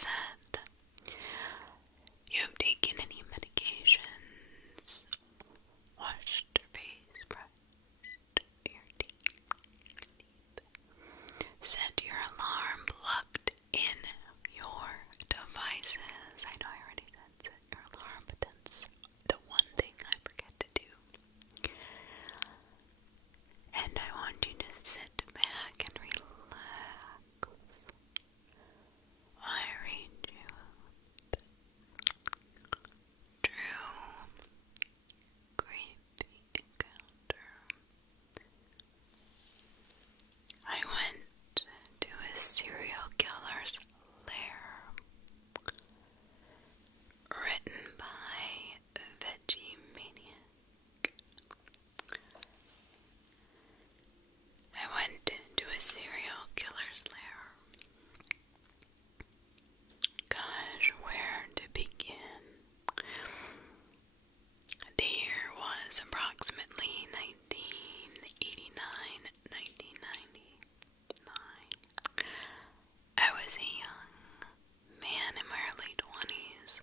said, you have taken any medications, washed your face, brushed your teeth, set your alarm, plugged in your devices. I know I already said set your alarm, but that's the one thing I forget to do. And I want you to sit back and relax while I read you a true creepy encounter. I went to a serial killer's lair, written by Veggie Maniac. I went to a serial killer's lair. Gosh, where to begin? The year was approximately 1989, 1999. I was a young man in my early 20s,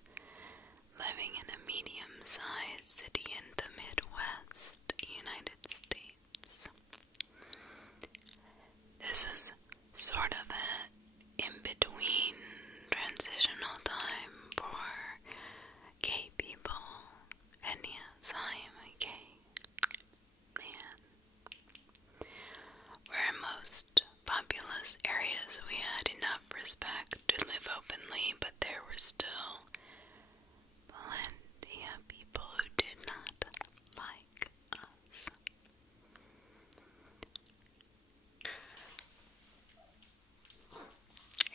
living in a medium-sized city in the Midwest, United States. This is sort of an in-between transitional time for gay people, and yes, I am a gay man. Where in most populous areas we had enough respect to live openly, but there were still plenty of people who did not like us.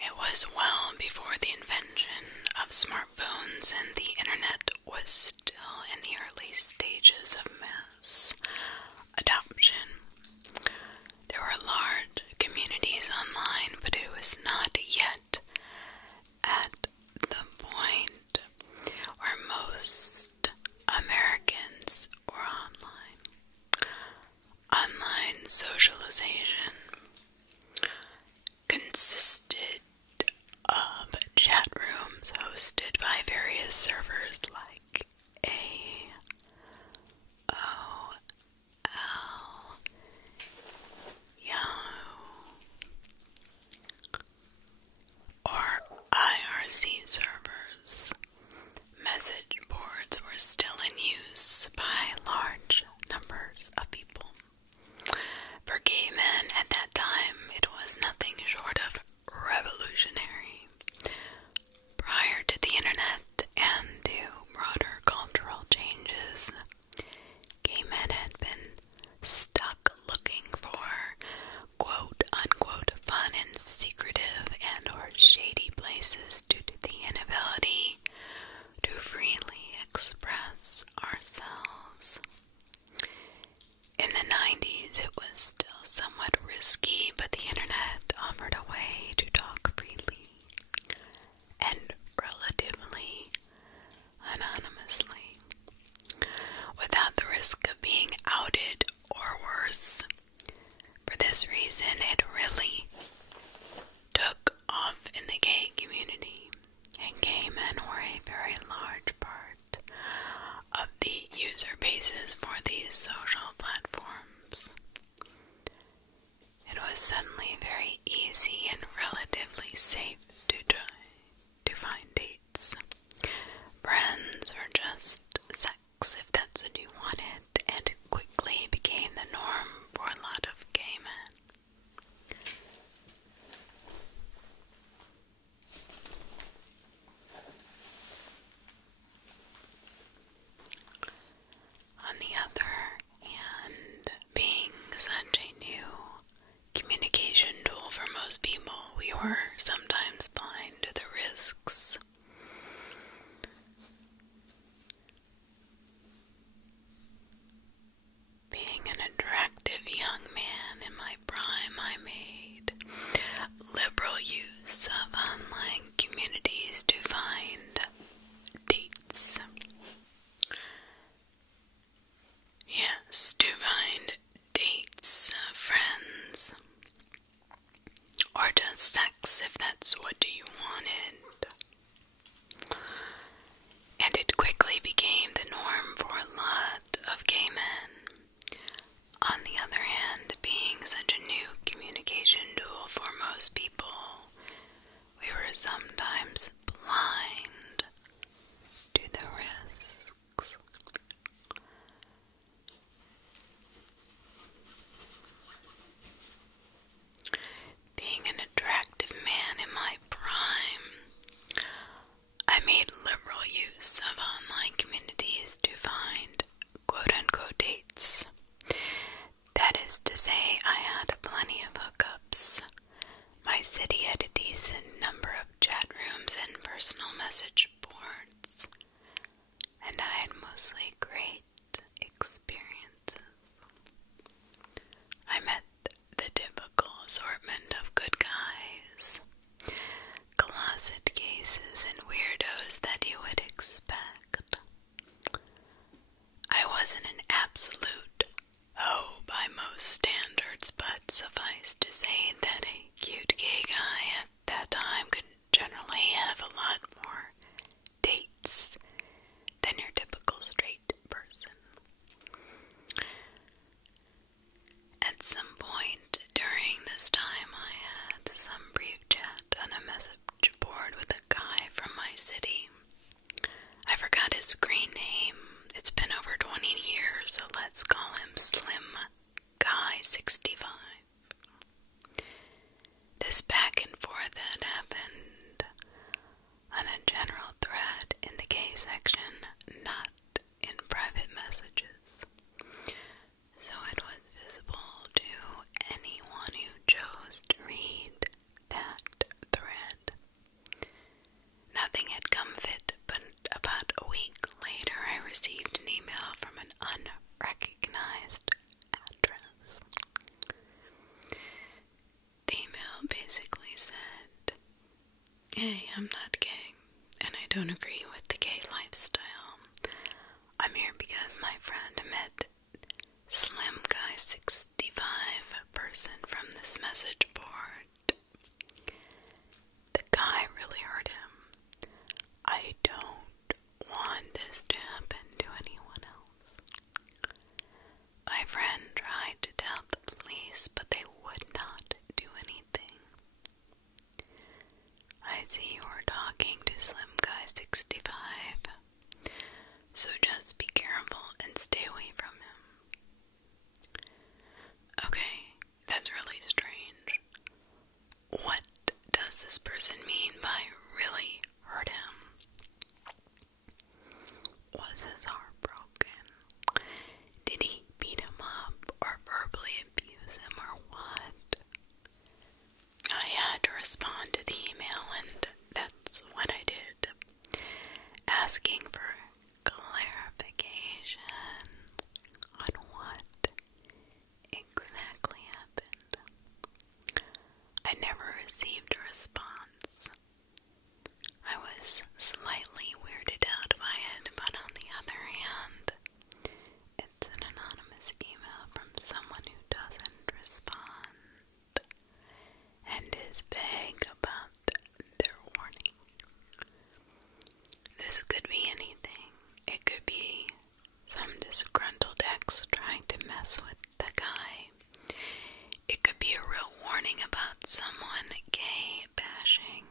It was well before the invention of smartphones, and the internet was still in the early stages of mass adoption. There were large communities online, but it was not yet at the point where most Americans were online. Online socialization consisted of chat rooms hosted by various servers like AOL, Yahoo, or IRC servers. Message boards were still in use by large numbers of people. For gay men at that time, it was nothing short of revolutionary. Prior to the internet and to broader cultural changes, gay men had been stuck looking for quote-unquote fun and secretive and or shady places due to the inability to freely express ourselves. In the 90s, it was still somewhat risky, but the internet offered a way to talk freely and relatively anonymously without the risk of being outed or worse. For this reason, it really took off in the gay community, and gay men were a very large part of the user bases for these social platforms. It was suddenly very easy and relatively safe to find dates, friends, or just sex if that's what you wanted, and it quickly became the norm for a lot of gay men. On the other hand, being such a new communication tool for most people, we were sometimes blind to the risks. Being an attractive young man in my prime, I made liberal use of online communities to find dates. Yes, to find dates, friends, or just sex if that's what you wanted. sometimes blind to the risks. Being an attractive man in my prime, I made liberal use of online communities to find quote-unquote dates. That is to say, I had plenty of hookups. My city had a decent number of chat rooms and personal message boards, and I had mostly great experiences. I met the typical assortment of good guys, closet cases, and weirdos that you would expect. I wasn't an absolute hoe by most standards, but suffice to say that a cute gay guy at that time could generally have a lot more dates than your typical straight person. At some point during this time, I had some brief chat on a message board with a guy from my city. I forgot his screen name. It's been over 20 years, so let's call him Slim Guy 65. This back and forth had happened on a general thread in the gay section, not in private messages, so it was visible to anyone who chose to read that thread. Nothing had come of it, but about a week later I received an email from an unrecognized address. The email basically said, "Hey, I'm not gay, and I don't agree with the gay lifestyle. I'm here because my friend met Slim Guy 65 person from this message board. The guy really hurt him. I don't want this to happen to anyone else." My friend tried to tell the police, but they would not do anything. I see you were talking to Slim Guy 65, so just be careful and stay away from him. Okay, that's really strange. What does this person mean by really hurt him? Was his heart broken? Did he beat him up or verbally abuse him or what? I had to respond to the email, and that's what I did, asking for clarification on what exactly happened. I never received a response. I was slightly weirded out by it, but on the other hand, it's an anonymous email from someone who doesn't respond and is vague about their warning. This could be anything. It could be some disgruntled ex trying to mess with the guy. It could be a real warning about someone gay bashing.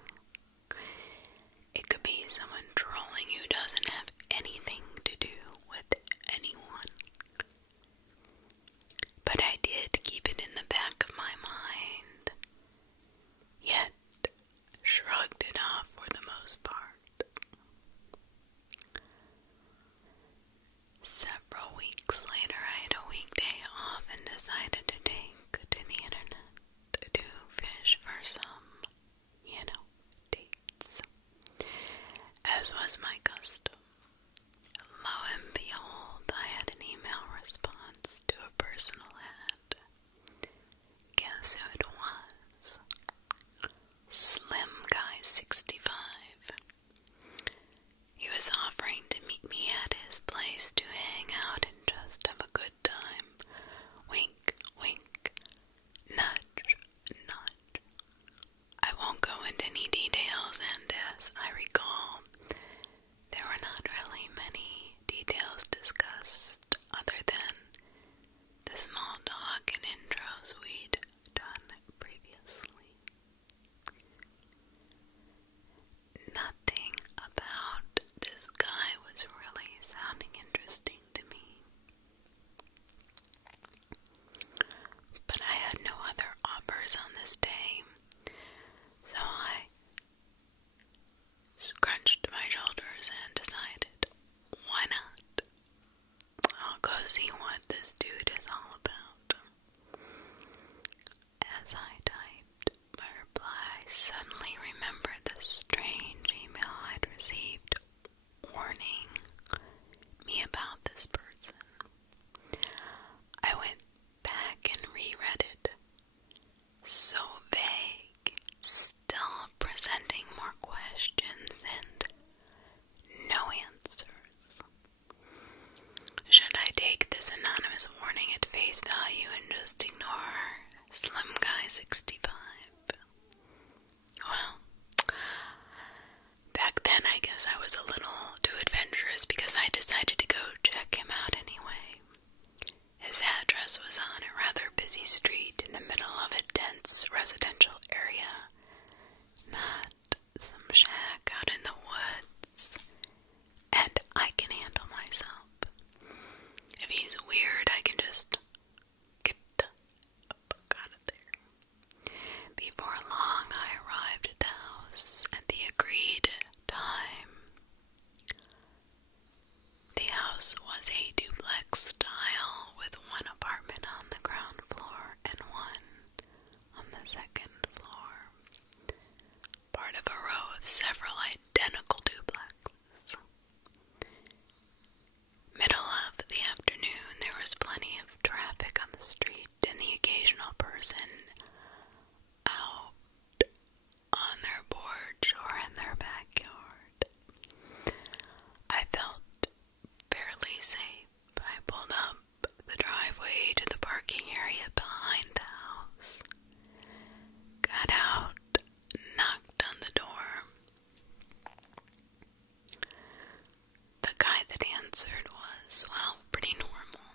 It could be someone trolling who doesn't have anything to do with anyone. But I did keep it in the back of my mind, yet shrugged it off for the most part. Several weeks later, I had a weekday off and decided to take to the internet to fish for some, dates, as was my custom. Lo and behold, I had an email response to a personal ad. Guess who it was? Slim Guy 65. He was offering to meet me at his place to hang out and just have a good time. Wink, wink, nudge, nudge. I won't go into any details, and as I recall, there were not of several identical duplexes. Middle of the afternoon, there was plenty of traffic on the street and the occasional person out on their porch or in their backyard. I felt fairly safe. I pulled up the driveway to the parking area behind the house, got out, knocked on the door. The guy that answered was, well, pretty normal.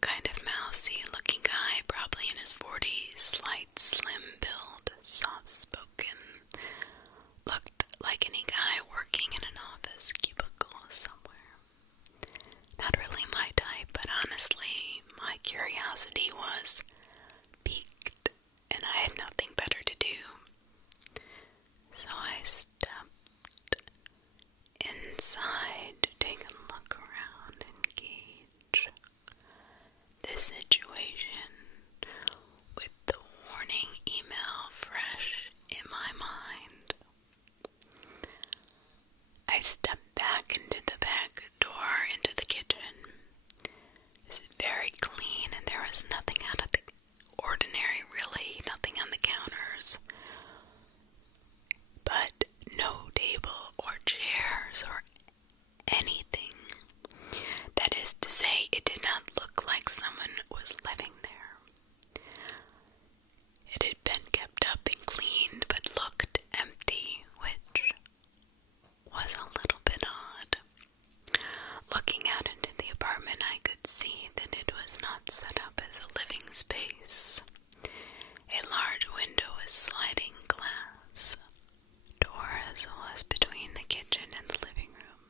Kind of mousy looking guy, probably in his 40s, slight, slim build, soft-spoken. Looked like any guy working in an office cubicle somewhere. Not really my type, but honestly, my curiosity was piqued, and I had nothing better to do. So I stepped inside to take a look around and gauge the situation with the warning email fresh in my mind. I stepped back into the back door into the kitchen. It was very clean and there was nothing out of the ordinary, really, nothing on the counters. But no table or chairs or anything. That is to say, it did not look like someone was living there. It had been kept up and cleaned, but looked empty, which was a little bit odd. Looking out into the apartment, I could see that it was not set up as a living space. A large window with sliding glass doors was between the kitchen and the living room,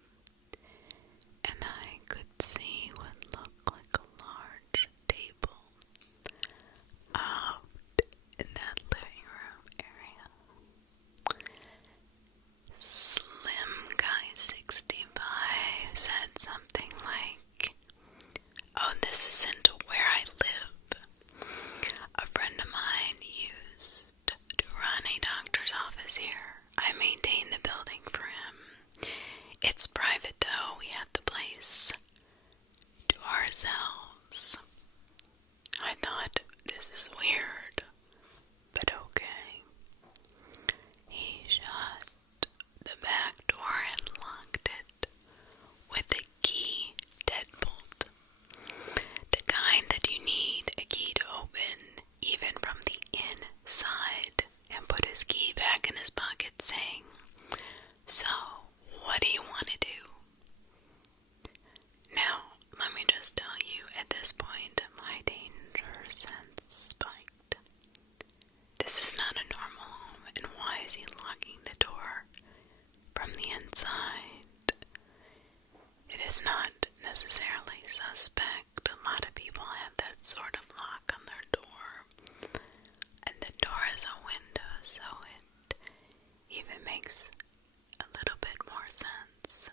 and I could see what looked like a large table out in that living room area. Slim guy 65 said something like, "Oh, this isn't where I live. A friend of mine used to run a doctor's office here. I maintain the building for him. It's private though, we have the place to ourselves." I thought, this is weird, but okay. He shut the back door and locked it with a key deadbolt. The kind that you need a key to open, even from the inside, and put his key back in his pocket, saying, "So, what do you want to do?" Now, let me just tell you, at this point, my danger sense spiked. This is not a normal home, and why is he locking the door from the inside? It is not necessarily suspect. A lot of people have that sort of lock on their door, and the door is a window, so it even makes a little bit more sense.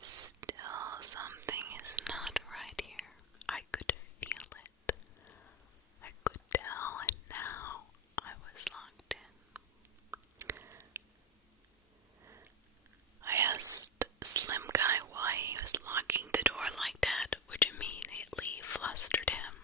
Still, something is not right here. I could feel it. I could tell, and now I was locked in. I asked Slim Guy why he was locking the door like that, which immediately flustered him.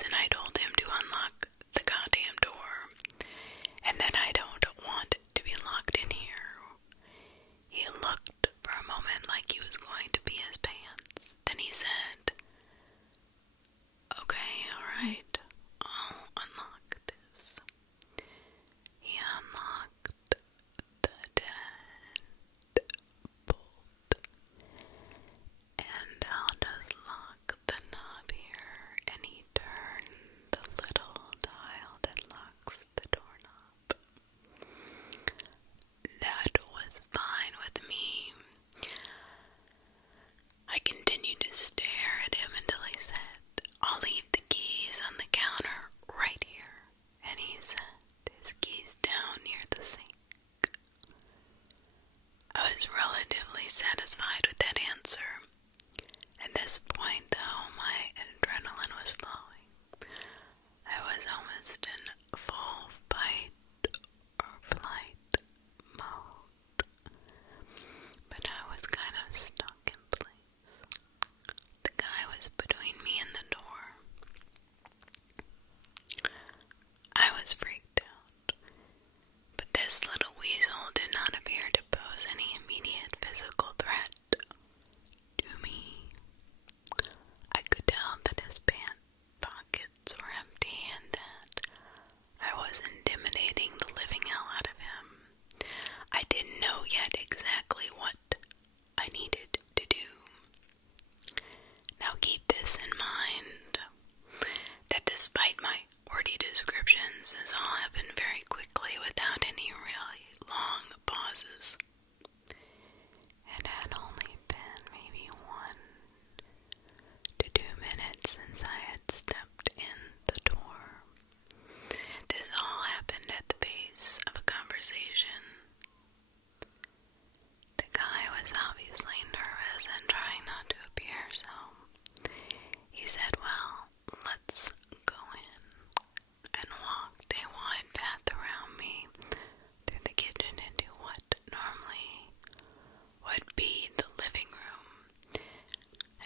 keys and I told him to unlock the goddamn door and that I don't want to be locked in here. He looked for a moment like he was going to pee his pants. Then he said, "Okay, alright, I'll unlock this." He unlocked the deadbolt. And I'll just lock the knob here, and he turned the little dial that locks the doorknob. That was fine with me. I continued to stare at him until he said, "I'll leave the keys on the counter right here." And he set his keys down near the sink. I was relatively satisfied with that answer. At this point, though, my adrenaline was flowing. I was almost in full fight or flight mode. But I was kind of stuck in place. The guy was between me and the door. I was freaked out. But this little weasel did not appear to pose any immediate physical threat to me. I could tell that his pant pockets were empty and that I was intimidating the living hell out of him. I didn't know yet exactly what I needed to do. Now keep this in mind, that despite my wordy descriptions, this all happened very quickly without any really long pauses. It had only been maybe 1 to 2 minutes since I had stepped in the door. This all happened at the base of a conversation. The guy was obviously nervous and trying not to appear so. He said, "Well, let's go in," and walked a wide path around me through the kitchen into what normally would be the living room,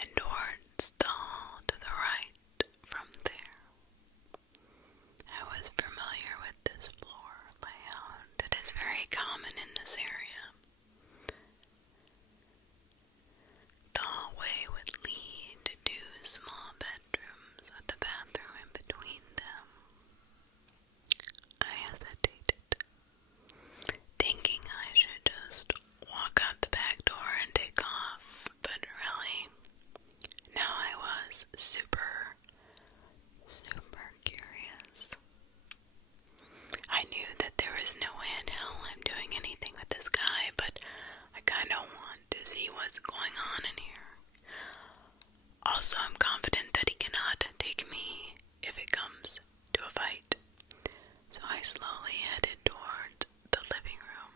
and towards the hall to the right from there. I was familiar with this floor layout. It is very common in this area. The hallway would lead to 2 small bedrooms with a bathroom in between them. I hesitated, thinking I should just walk out the back door and take off, but really, now I was super curious. I knew that there was no way in hell I'm doing anything with this guy, but I kinda want to see what's going on in here. Also, I'm confident that he cannot take me if it comes to a fight. So I slowly headed toward the living room.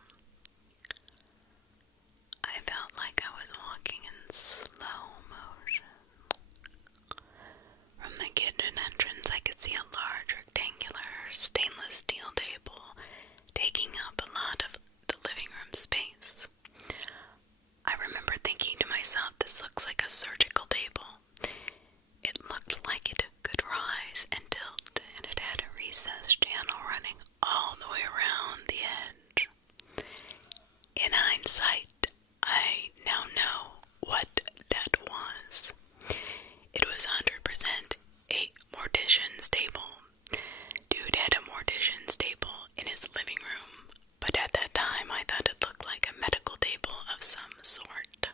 I felt like I was walking in slow motion. From the kitchen entrance, I could see a large rectangular stainless steel table taking up a lot of the living room space. I remember thinking to myself, this looks like a surgical table. It looked like it could rise and tilt, and it had a recessed channel running all the way around the edge. In hindsight, I now know what that was. It was 100% a mortician's table. Dude had a mortician's table in his living room, but at that time I thought it looked like a medical table of some sort.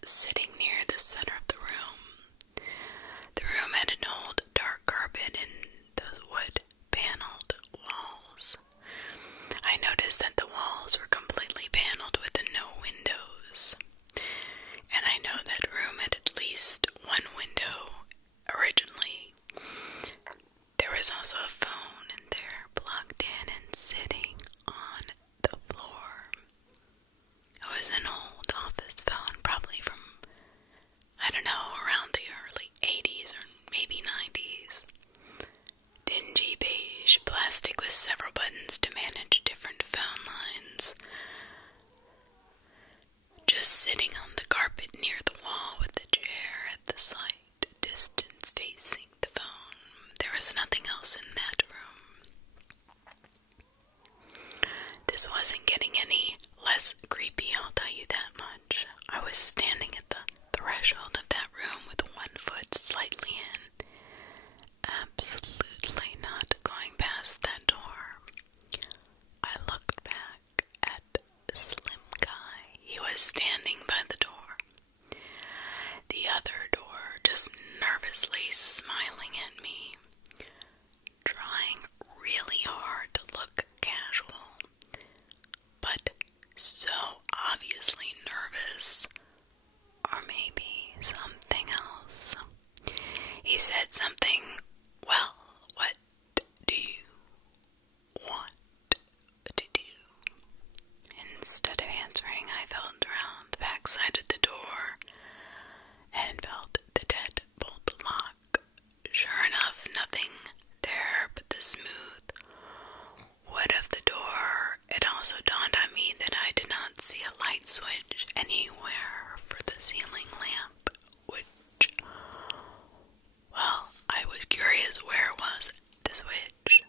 was sitting near the center of the room. The room had an old dark carpet and those wood-paneled walls. I noticed that the walls were completely paneled with no windows. And I know that room had at least one window originally. There was also a phone in there, plugged in and sitting on the floor. It was an old office phone, probably from, I don't know, around the early 80s or maybe 90s. Dingy beige plastic with several buttons to manage different phone lines. Just sitting on the carpet near the wall with the chair at the slight distance facing the phone. There was nothing else in that room. This wasn't getting any less creepy, I'll tell you that much. I was standing at the threshold of that room with one foot slightly in. Absolutely not going past that door. I looked back at the slim guy. He was standing by the door. The other door, just nervously smiling at me, trying really hard to look casual, but so obviously nervous, or maybe something else. He said something, well, what do you want to do? Instead of answering, I felt around the backside of the door and felt the deadbolt lock. Sure enough, nothing there but the smooth wood of the door. It also dawned on me that I did not see a light switch anywhere for the ceiling lamp, which, well, I was curious where was the switch,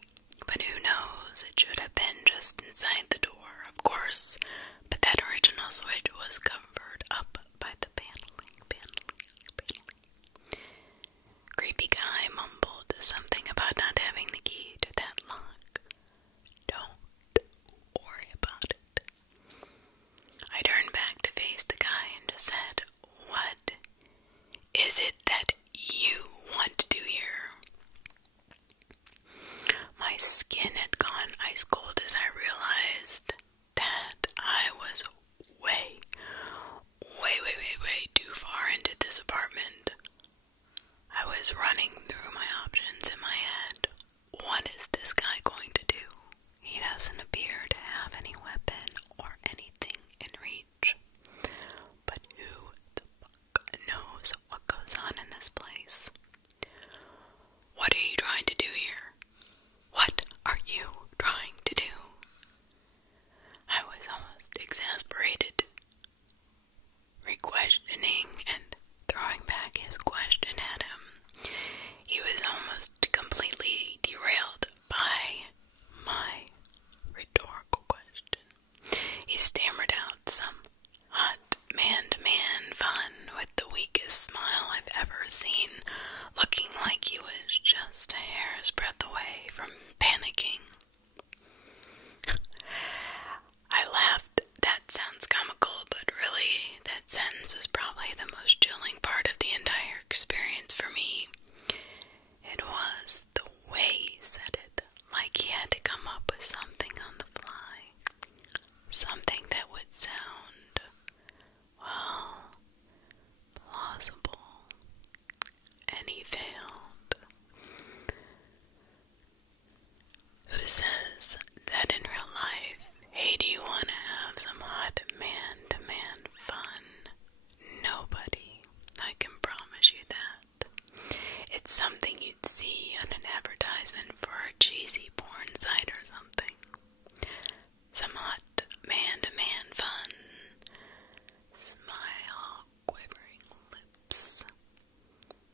but who knows, it should have been just inside the door, of course, but that original switch was covered up by the paneling. Creepy guy mumbled something about not having the key to that lock. Don't worry about it. I turned back to face the guy and just said, what is it that you want to do here? My skin had gone ice cold as I realized that I was way too far into this apartment. I was running through my options in my head. What is this guy going to do? He doesn't appear to have any weapon or anything in reach. But who the fuck knows what goes on in this place? What are you trying to do here? What are you trying to do? I was almost exasperated, re-questioning and throwing back his question at him. He was almost completely derailed by my rhetorical question. He stammered out some hot man-to-man fun with the weakest smile I've ever seen, looking like he was just a hair's breadth away from panicking. I laughed. That sounds comical, but really, that sentence was probably the most chilling part of the entire experience for me. It was the way he said it, like he had to come up with something on the fly. Something that would sound, well, plausible. And he failed. Who says that in real life, hey, do you want to have some hot man-to-man fun? Nobody. I can promise you that. It's something you'd see on an advertisement for a cheesy porn site or something. Some hot man-to-man fun. Smile, quivering lips.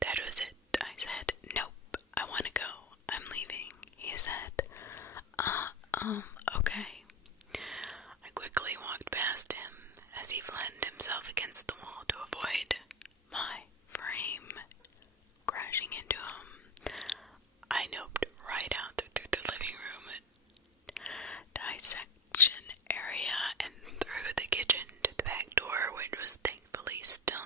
That was it. I said, nope, I want to go. I'm leaving. He said, okay. I quickly walked past him as he flattened himself against the wall to avoid my frame crashing into him. I noped right out through the living room, dissection area, and through the kitchen to the back door, which was thankfully still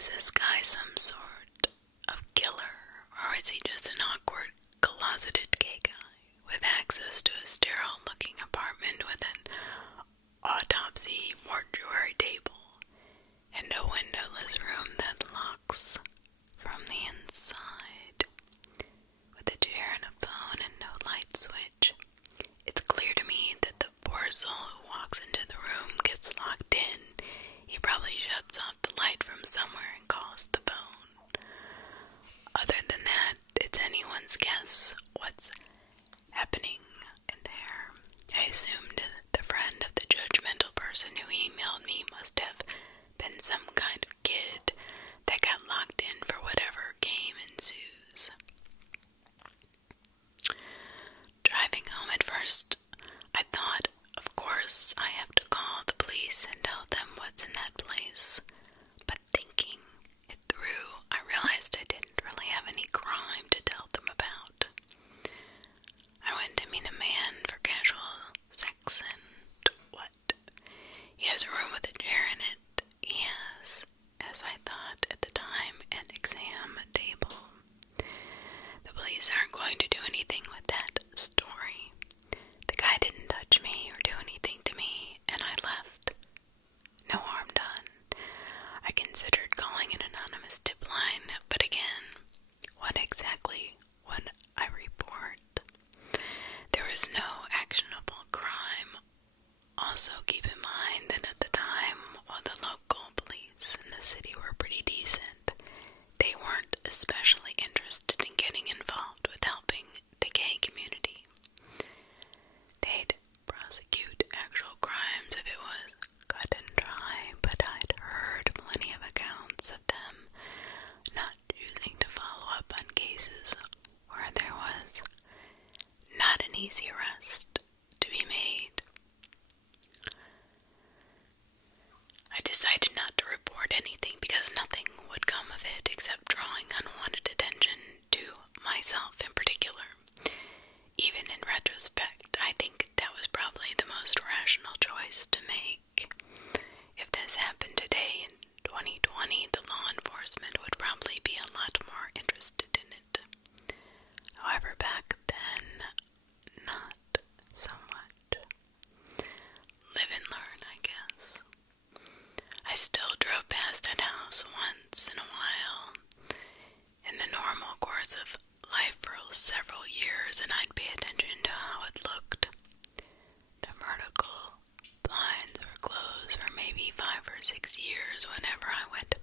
Was this guy some sort of killer, or is he just an awkward, closeted gay guy with access to a sterile-looking apartment with an autopsy mortuary table and a windowless room that locks from the inside? With a chair and a phone and no light switch, it's clear to me that the poor soul who walks into the room gets locked in. He probably shuts off the light from somewhere and calls the phone. Other than that, it's anyone's guess what's happening in there. I assumed the friend of the judgmental person who emailed me must have been some kind of kid that got locked in for whatever game ensues. Driving home at first, I thought, of course, I have to call the police and tell them what's in that place. But thinking it through, I realized I didn't really have any crime to tell them about. I went to meet a man for casual sex and what? He has a room with a chair in it. He has, as I thought at the time, an exam table. The police aren't going to do anything with that story. The guy didn't touch me or do anything to me, and I left. No harm done. I considered calling an anonymous tip line, but again, what exactly would I report? There was no actionable crime. Also, keep in mind that at the time, while the local police in the city were pretty decent, they weren't especially interested in getting involved with helping the gay community. They'd prosecute actual crimes if it was cut and dry, but I'd heard plenty of accounts of them not choosing to follow up on cases where there was not an easy arrest to be made. I decided not to report anything because nothing would come of it except drawing unwanted attention to myself in particular. Even in retrospect, I think that was probably the most rational choice to make. If this happened today in 2020, the law enforcement would probably be a lot more interested in it. However, back then, not so much. Live and learn, I guess. I still drove past that house once in a while in the normal course of life for several years, and I'd pay attention to how it looked. The vertical blinds were closed for maybe 5 or 6 years whenever I went